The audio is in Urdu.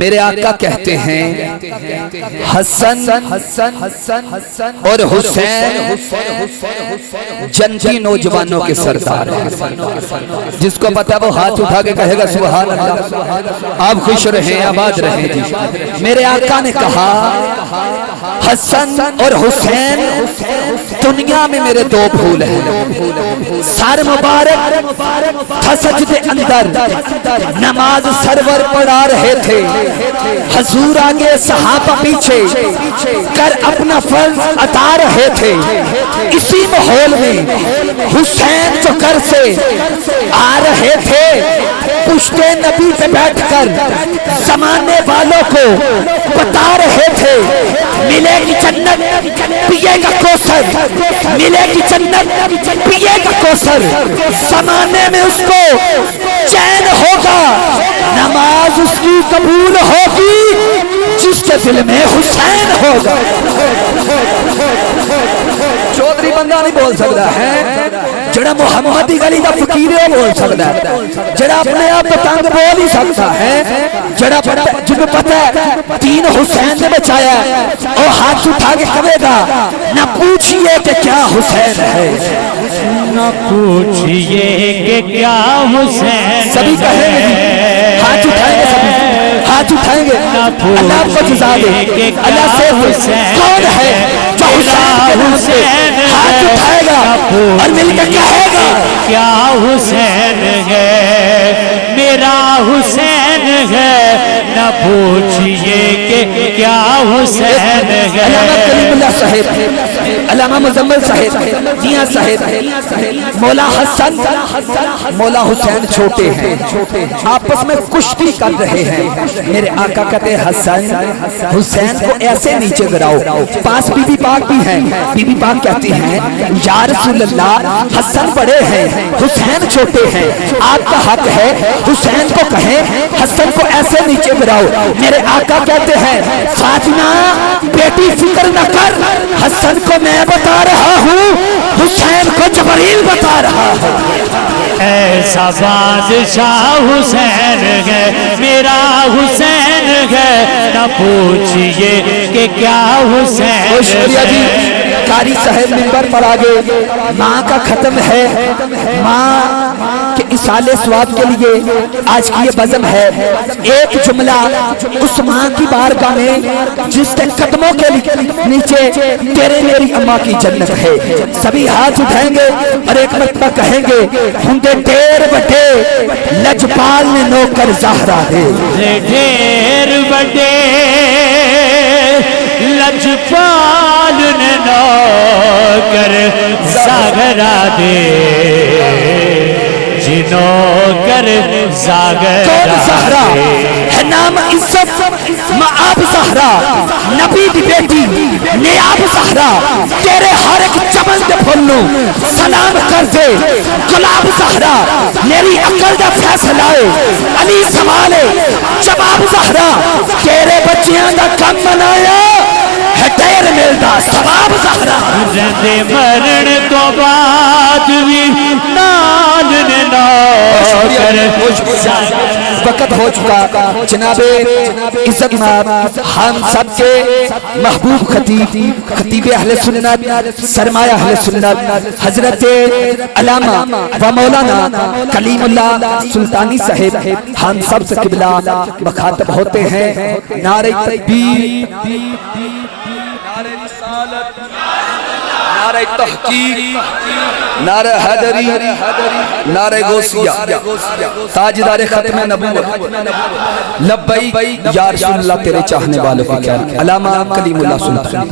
میرے آقا کہتے ہیں حسن اور حسین جنتی نوجوانوں کے سردار ہیں۔ جس کو پتا وہ ہاتھ اٹھا کے کہے گا سبحان اللہ۔ آپ خوش رہیں، آباد رہیں جی۔ میرے آقا نے کہا حسن اور حسین دنیا میں میرے دو پھول ہیں۔ سر مبارک تھا سجدے اندر، نماز سرور پڑھا رہے تھے، حضور آگے صحابہ پیچھے کر اپنا فرض ادا رہے تھے۔ اسی ماحول میں حسین جو گھر سے آ رہے تھے، پشتے نبی پہ بیٹھ کر زمانے والوں کو بتا رہے تھے ملے گی جنت پیے گا کوثر، ملے گی جنت پیے گا کوثر، زمانے میں اس کو چین ہوگا، نماز اس کی قبول ہوگی جس کے دل میں حسین ہوگا۔ چودھری بندہ نہیں بول سکتا ہے، جڑا محمدی گلی دا فقیر ہے بول سکتا ہے، جڑا اپنے آپ پتنگ بول ہی سکتا ہے، جڑا جنہیں پتہ ہے دین حسین نے بچایا ہے، اور ہاتھ اٹھا کے کہے گا نہ پوچھئے کہ کیا حسین ہے، نہ پوچھئے کہ کیا حسین ہے۔ سبھی کہیں گے ہاتھ اٹھائیں گے، سبھی ہاتھ اٹھائیں گے۔ اللہ کو جزا دے، اللہ سے کون ہے جو حسین کے نام سے ہاتھ اٹھائے گا اور مل کے کہے گا کیا حسین ہے، میرا حسین ہے، نہ پوچھئے کہ کیا حسین ہے۔ علامہ کلیم اللہ صاحب، علامہ مزمل صاحب، میاں صاحب، مولا حسن مولا حسین چھوٹے ہیں، آپس میں کشتی کر رہے ہیں۔ میرے آقا کہتے ہیں حسن حسین کو ایسے نیچے گراؤ، پاس بی بی پاک بھی ہیں، بی بی پاک کہتی ہیں یا رسول اللہ حسن بڑے ہیں حسین چھوٹے ہیں، آپ کا حق ہے حسین کو کہیں حسن کو ایسے نیچے گراؤ۔ میرے آقا کہتے ہیں فاطمہ بیٹی فکر نہ کر، حسن کو میں بتا رہا ہوں، حسین کو جبریل بتا رہا ہے۔ ایسا بادشاہ حسین ہے، میرا حسین ہے، نہ پوچھئے کہ کیا حسین ہے۔ قاری صاحب منبر پر آگے ماں کا ختم ہے، ماں کے اصالِ ثواب کے لیے آج کی یہ بزم ہے۔ ایک جملہ اس ماں کی بارگاہ میں جس کے قدموں کے نیچے تیرے میری اماں کی جنت ہے، سبھی ہاتھ اٹھائیں گے اور ایک مرتبہ کہیں گے ہندے ڈیر بٹے لجپال نے نوکر زہرا دے، ڈیر بٹے لجپال نے نوکر زہرا دے، نوکر زہرا ہے نام عزت معاب زہرا، نبی دی بیٹی نیاب زہرا، تیرے ہر ایک چمن دے پھولوں سلام کر دے گلاب زہرا، میری عقل دا فیصلہ ہے علی سوالے جواب زہرا، تیرے بچیاں دا کم منایا ہے دیر ملدا ثواب زہرا، رہتے مرن تو بعد بھی نال نے نوکر وقت ہو چکا۔ جناب عزت مآب ہم سب کے محبوب خطیب اہل سنت سرمایہ اہل سنت حضرت علامہ و مولانا کلیم اللہ سلطانی صاحب ہم سب سے قبلہ مخاطب ہوتے ہیں۔ نعرہ تکبیر، نعرہ رسالت، نعرہ تحقیق، نعرہ حیدری، نعرہ غوثیہ، تاجدار ختم نبوت، لبیک یا رسول اللہ تیرے چاہنے والوں کی خیر۔ علامہ کلیم اللہ سلطانی۔